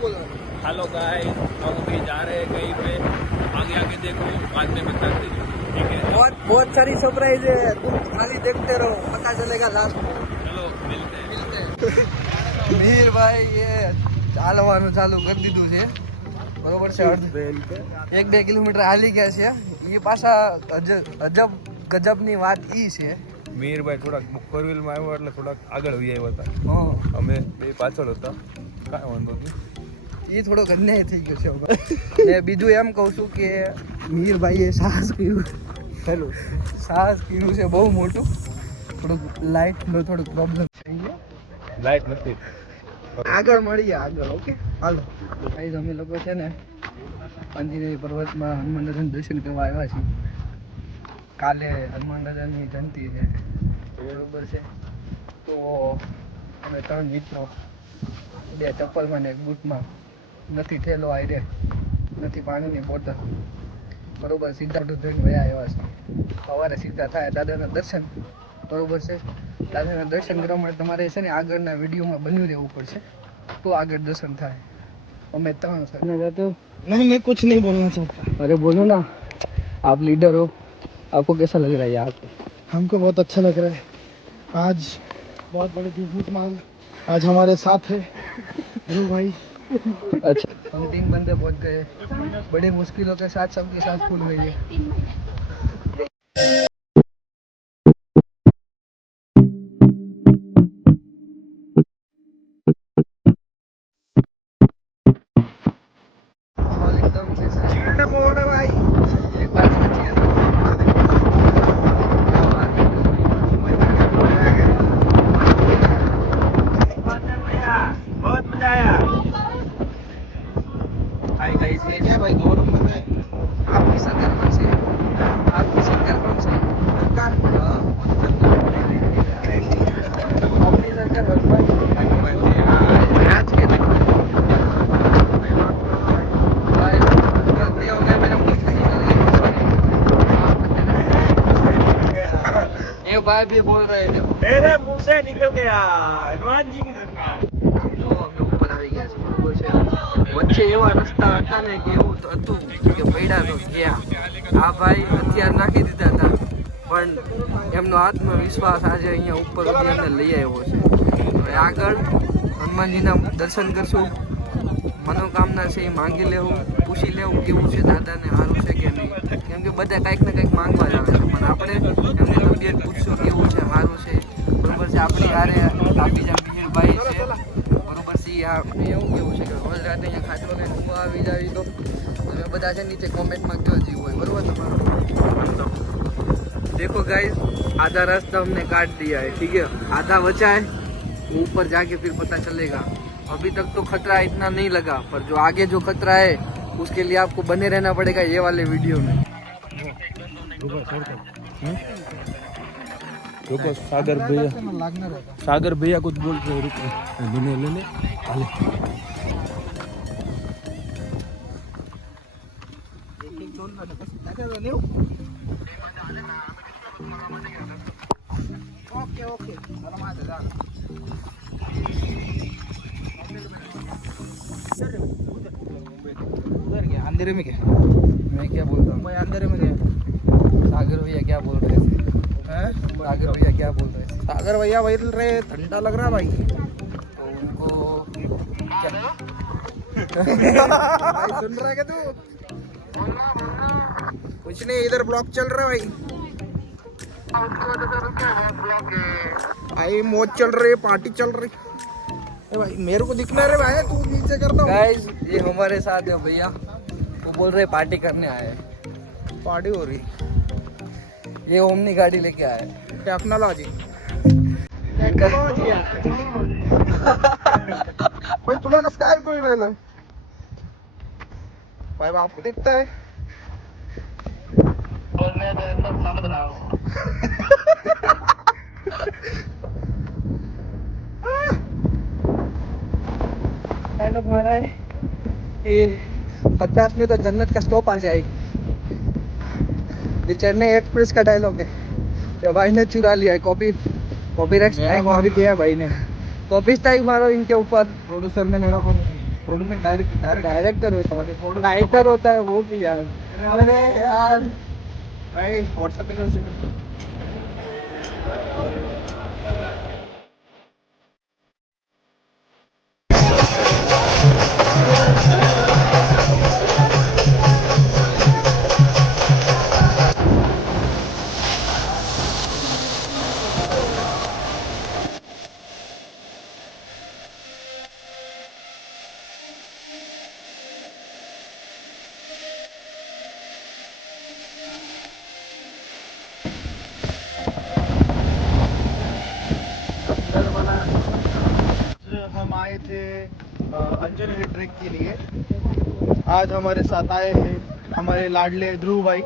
बोलो। Hello guys, हम अभी जा रहे हैं कहीं पे, आगे आगे देखो, बाद में बताते हैं, ठीक है? बहुत सारी सरप्राइज है, तुम खाली देखते रहो, पता चलेगा लास्ट में। चलो मिलते हैं। મીર ભાઈ એ ચાલવાનું ચાલુ કરી દીધું છે, બરોબર છે. 1-2 કિલોમીટર હાલી ગયા છે. એ પાછા ગજબની વાત ઈ છે. મીરભાઈ થોડાક ફોર વ્હીલમાં આવ્યો એટલે થોડાક આગળ વહી આવ્યા હતા, હા, અમે બે પાછળ હતા, કાંઈ વાંધો નહીં. એ થોડોક અન્યાય થઈ ગયો છે હવે. ને બીજું એમ કહું છું કે મીરભાઈએ સાહસ કર્યું છે બહુ મોટું. થોડુંક લાઇટનો થોડુંક પ્રોબ્લેમ થઈ ગયો. લાઈટ નથી. આગળ મળીએ આગળ. ઓકે, હાલો ભાઈ. અમે લોકો છે ને અંજનેરી પર્વતમાં હનુમાન દાદાનું દર્શન કરવા આવ્યા છીએ. કાલે હનુમાન દાદાની જયંતિ છે, બરોબર છે. તો અમે 3 મિત્રો, 2 ચપ્પલમાં ને 1 બૂટમાં, નથી થેલો આઈ નથી પાણીની બોટલ, બરોબર, સીધા ધોઈને વયા આવ્યા છે. સવારે સીધા થાય દાદાના દર્શન, બરોબર છે. દાદાના દર્શન કરવા માટે તમારે છે ને આગળના વિડીયોમાં બન્યું રહેવું પડશે, તો આગળ દર્શન થાય. અમે 3 છે. नहीं मैं कुछ नहीं बोलना चाहता. अरे बोलो ना, आप लीडर हो, आपको कैसा लग रहा है यहाँ पे? हमको बहुत अच्छा लग रहा है. आज बहुत बड़े दिव्य मान आज हमारे साथ है ध्रुव भाई. अच्छा, हम 3 बंदे पहुंच गए, बड़ी मुश्किलों के साथ सबके साथ खुल गई है. माहौल एकदम कैसा है? भाई एक बार सोचिए ना, क्या बात है. बहुत मजा आया. हाय गाइस, ये क्या भाई 2 नंबर में आपकी सरकार कौन सी है? आपकी सरकार कौन सी है? सरकार हाँ, अपनी सरकार वर्तमान आज के दिन भाई गलती हो गई, मेरे मुंह से निकल गई. ये भाई भी बोल रहे थे. मेरे मुंह से निकल गया हनुमान जी की सरकार. જો અમે ઉપર આવી ગયા છે, બરોબર છે. વચ્ચે એવા રસ્તા હતા ને કે એવું તો હતું કે પૈડા તો ગયા. આ ભાઈ હથિયાર નાખી દીધા હતા, પણ એમનો આત્મવિશ્વાસ આજે અહીંયા ઉપર સુધી અમને લઈ આવ્યો છે. હવે આગળ હનુમાનજીના દર્શન કરશું, મનોકામના છે એ માંગી લેવું, પૂછી લેવું કેવું છે દાદાને, સારું છે કે નહીં. કેમ કે બધા કંઈક ને કંઈક માંગવા જ આવે છે, પણ આપણે એમની તબિયત પૂછશું કેવું છે, સારું છે, બરોબર છે. આપણી હારે બીજા ભાઈ છે, બરોબર છે. આ એવું કેવું છે કે રોજ રાતે અહીંયા ખાટલો ને ઊંઘ આવી જાય તો તમે બધા છે નીચે કોમેન્ટમાં કયો જીવ હોય, બરોબર તમારું. देखो गाइस, आधा रास्ता हमने काट दिया है, ठीक है. आधा बचा है, वो ऊपर जाके फिर पता चलेगा. अभी तक तो खतरा इतना नहीं लगा, पर जो आगे जो खतरा है उसके लिए आपको बने रहना पड़ेगा ये वाले वीडियो में. रुको, सागर भैया कुछ बोल रहे हैं, रुको. ले हाले. ओके ओके उधर गया अंधेरे में क्या. मैं क्या बोलता हूँ, भाई अंधेरे में गया. सागर भैया क्या बोल रहे थे? हैं? सागर भैया क्या बोल रहे थे? सागर भैया बोल रहे ठंडा लग रहा भाई. तो उनको क्या भाई सुन रहा है क्या तू. कुछ नहीं, इधर ब्लॉक चल रहा है भाई. भाई मौज चल रही है, पार्टी चल रही. ए भाई मेरे को दिखना रे भाई, तू नीचे कर दो. गाइस, ये हमारे साथ है भैया, वो बोल रहे पार्टी करने आए हैं. पार्टी हो रही. ये ओमनी गाड़ी लेके आए हैं. टेक्नोलॉजी भाई तुला कसं काय कोण राहिलं भाई. आपको दिखता है डायलॉग मारा है ये 50 में तो जन्नत का स्टॉप आ जाएगी. ये चेन्नई एक्सप्रेस का डायलॉग है. ये भाई ने चुरा लिया है, कॉपीराइट स्ट्राइक मार दिया है भाई ने. कॉपी स्ट्राइक मारो इनके ऊपर. प्रोड्यूसर ने मेरा फोन डायरेक्टर होता है, राइटर होता है वो भी यार। अरे यार भाई व्हाट्सएप पे हम आए थे अंजन हिल ट्रैक के लिए। आज हमारे साथ आए हैं हमारे लाडले ध्रुव भाई।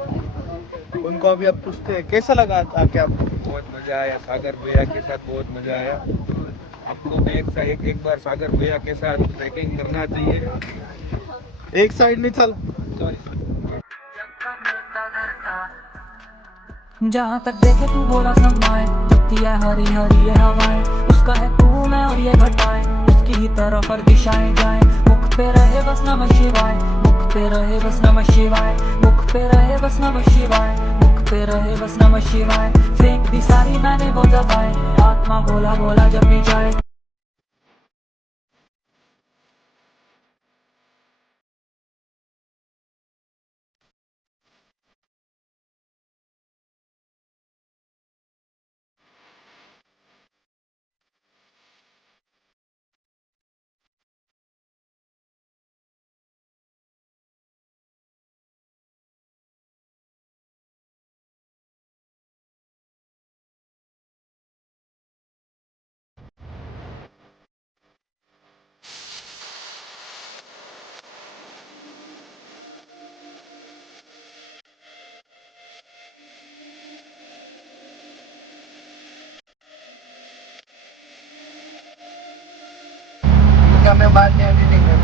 उनको अभी अब पूछते हैं कैसा लगा आके आपको। बहुत मजा आया, सागर भैया के साथ बहुत मजा आया। आपको भी एक बार सागर भैया के साथ ट्रैकिंग करना चाहिए। एक साइड नहीं चल। जहाँ तक देखे तू बोला समाए, चुपती है हरी हरी ये हवाएं, उसका है तू मैं और ये घटाएं, उसकी ही तरफ हर दिशाएं जाएं। मुख पे रहे बस नमः शिवाय, मुख पे रहे बस नमः शिवाय, मुख पे रहे बस नमः शिवाय, मुख पे रहे बस नमः शिवाय। फेंक दी सारी मैंने वो दबाए, आत्मा बोला बोला जब भी जाए। मैं बाद में एडिटिंग